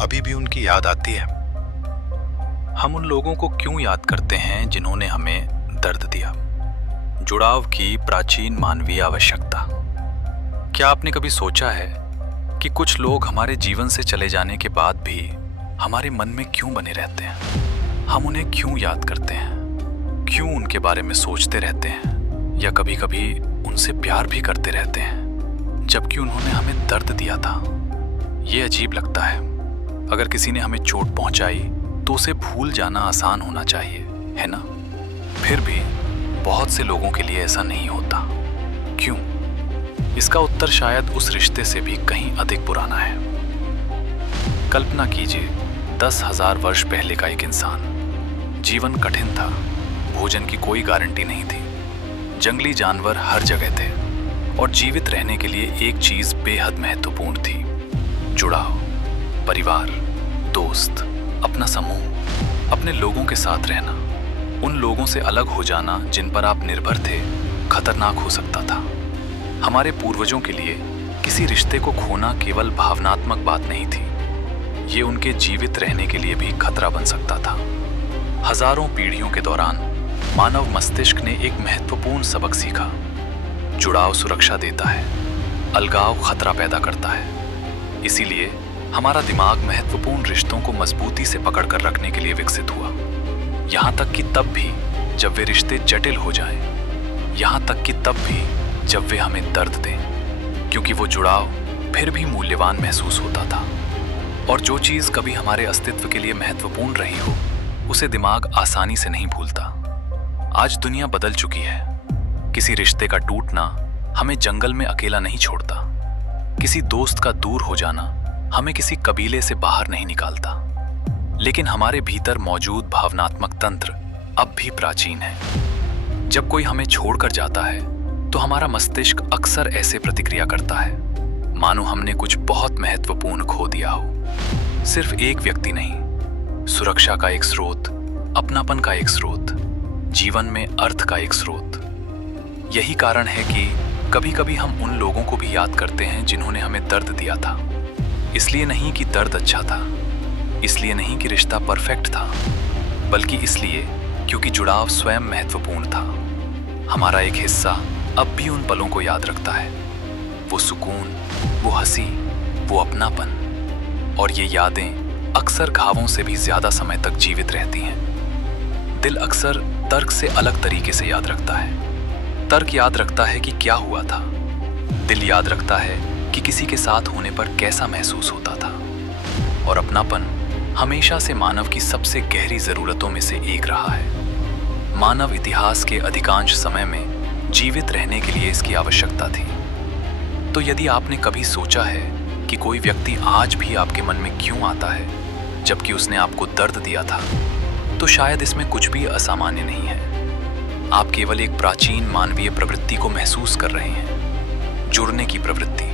अभी भी उनकी याद आती है। हम उन लोगों को क्यों याद करते हैं जिन्होंने हमें दर्द दिया? जुड़ाव की प्राचीन मानवीय आवश्यकता। क्या आपने कभी सोचा है कि कुछ लोग हमारे जीवन से चले जाने के बाद भी हमारे मन में क्यों बने रहते हैं? हम उन्हें क्यों याद करते हैं? क्यों उनके बारे में सोचते रहते हैं या कभी कभी उनसे प्यार भी करते रहते हैं जबकि उन्होंने हमें दर्द दिया था? ये अजीब लगता है। अगर किसी ने हमें चोट पहुंचाई तो उसे भूल जाना आसान होना चाहिए, है ना? फिर भी बहुत से लोगों के लिए ऐसा नहीं होता। क्यों? इसका उत्तर शायद उस रिश्ते से भी कहीं अधिक पुराना है। कल्पना कीजिए, 10,000 वर्ष पहले का एक इंसान। जीवन कठिन था, भोजन की कोई गारंटी नहीं थी, जंगली जानवर हर जगह थे और जीवित रहने के लिए एक चीज बेहद महत्वपूर्ण थी: जुड़ाव, परिवार, दोस्त, अपना समूह, अपने लोगों के साथ रहना। उन लोगों से अलग हो जाना जिन पर आप निर्भर थे खतरनाक हो सकता था। हमारे पूर्वजों के लिए किसी रिश्ते को खोना केवल भावनात्मक बात नहीं थी, ये उनके जीवित रहने के लिए भी खतरा बन सकता था। हजारों पीढ़ियों के दौरान मानव मस्तिष्क ने एक महत्वपूर्ण सबक सीखा: जुड़ाव सुरक्षा देता है, अलगाव खतरा पैदा करता है। इसीलिए हमारा दिमाग महत्वपूर्ण रिश्तों को मजबूती से पकड़कर रखने के लिए विकसित हुआ। यहाँ तक कि तब भी जब वे रिश्ते जटिल हो जाएं, यहाँ तक कि तब भी जब वे हमें दर्द दें, क्योंकि वो जुड़ाव फिर भी मूल्यवान महसूस होता था। और जो चीज़ कभी हमारे अस्तित्व के लिए महत्वपूर्ण रही हो, उसे दिमाग आसानी से नहीं भूलता। आज दुनिया बदल चुकी है। किसी रिश्ते का टूटना हमें जंगल में अकेला नहीं छोड़ता। किसी दोस्त का दूर हो जाना हमें किसी कबीले से बाहर नहीं निकालता। लेकिन हमारे भीतर मौजूद भावनात्मक तंत्र अब भी प्राचीन है। जब कोई हमें छोड़कर जाता है तो हमारा मस्तिष्क अक्सर ऐसे प्रतिक्रिया करता है मानो हमने कुछ बहुत महत्वपूर्ण खो दिया हो। सिर्फ एक व्यक्ति नहीं, सुरक्षा का एक स्रोत, अपनापन का एक स्रोत, जीवन में अर्थ का एक स्रोत। यही कारण है कि कभी कभी हम उन लोगों को भी याद करते हैं जिन्होंने हमें दर्द दिया था। इसलिए नहीं कि दर्द अच्छा था, इसलिए नहीं कि रिश्ता परफेक्ट था, बल्कि इसलिए क्योंकि जुड़ाव स्वयं महत्वपूर्ण था। हमारा एक हिस्सा अब भी उन पलों को याद रखता है, वो सुकून, वो हंसी, वो अपनापन। और ये यादें अक्सर घावों से भी ज्यादा समय तक जीवित रहती हैं। दिल अक्सर तर्क से अलग तरीके से याद रखता है। तर्क याद रखता है कि क्या हुआ था, दिल याद रखता है कि किसी के साथ होने पर कैसा महसूस होता था। और अपनापन हमेशा से मानव की सबसे गहरी जरूरतों में से एक रहा है। मानव इतिहास के अधिकांश समय में जीवित रहने के लिए इसकी आवश्यकता थी। तो यदि आपने कभी सोचा है कि कोई व्यक्ति आज भी आपके मन में क्यों आता है जबकि उसने आपको दर्द दिया था, तो शायद इसमें कुछ भी असामान्य नहीं है। आप केवल एक प्राचीन मानवीय प्रवृत्ति को महसूस कर रहे हैं, जुड़ने की प्रवृत्ति,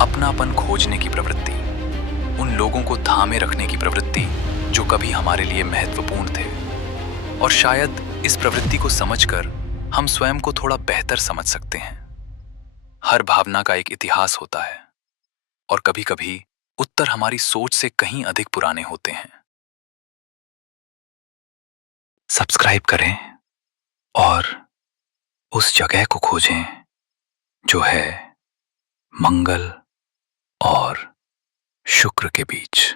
अपनापन खोजने की प्रवृत्ति, उन लोगों को थामे रखने की प्रवृत्ति जो कभी हमारे लिए महत्वपूर्ण थे। और शायद इस प्रवृत्ति को समझकर हम स्वयं को थोड़ा बेहतर समझ सकते हैं। हर भावना का एक इतिहास होता है और कभी-कभी उत्तर हमारी सोच से कहीं अधिक पुराने होते हैं। सब्सक्राइब करें और उस जगह को खोजें जो है मंगल और शुक्र के बीच।